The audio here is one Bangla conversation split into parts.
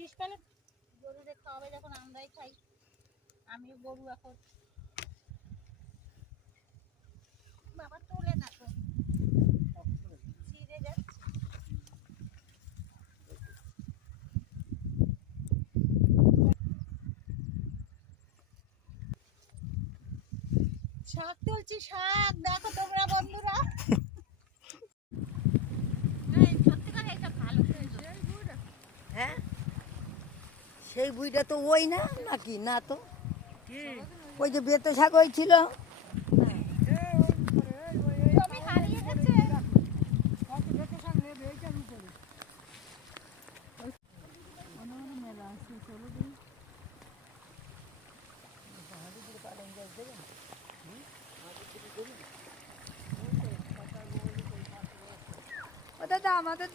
শীতকালে গরুদের খাওয়াবে যখন আমরাই খাই, আমি গরু এখন বাবা তোলে না তো ছিঁড়ে যাচ্ছে। শাক তুলছি, শাক দেখো তোমরা বন্ধুরা। হ্যাঁ সেই বুইটা তো ওই না নাকি? না তো ওই যে বেতো শাক ওই ছিল। দাদা আমাদের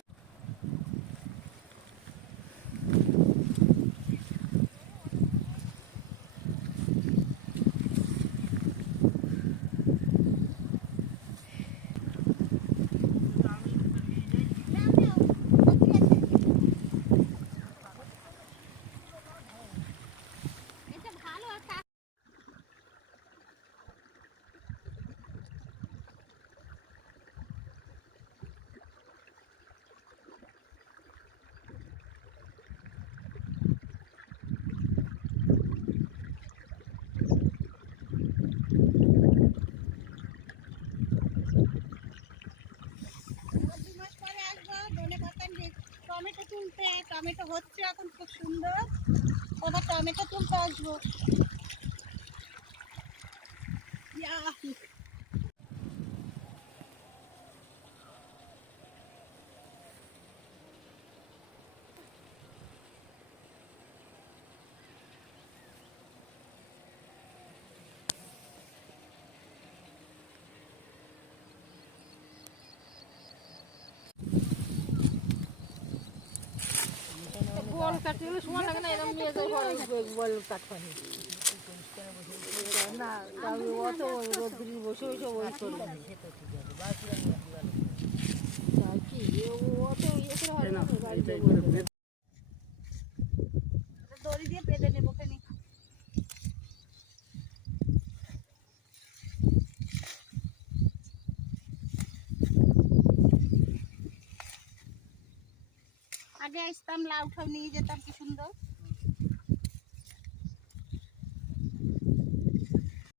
টমেটো তুলতে, টমেটো হচ্ছে এখন খুব সুন্দর, এবার টমেটো তুলতে আসবো। বল কাটতে সময় লাগে না, এরকম নিয়ে যাই বল কাটপানি না, তবে অত রোদ্রি বসে বসে ওই করবে কি অত ইয়ে করে দড়ি দিয়ে বেঁধে নেবো খানি। আগে আসতাম লাউ ঠাউ নিয়ে যেতাম, কি সুন্দর।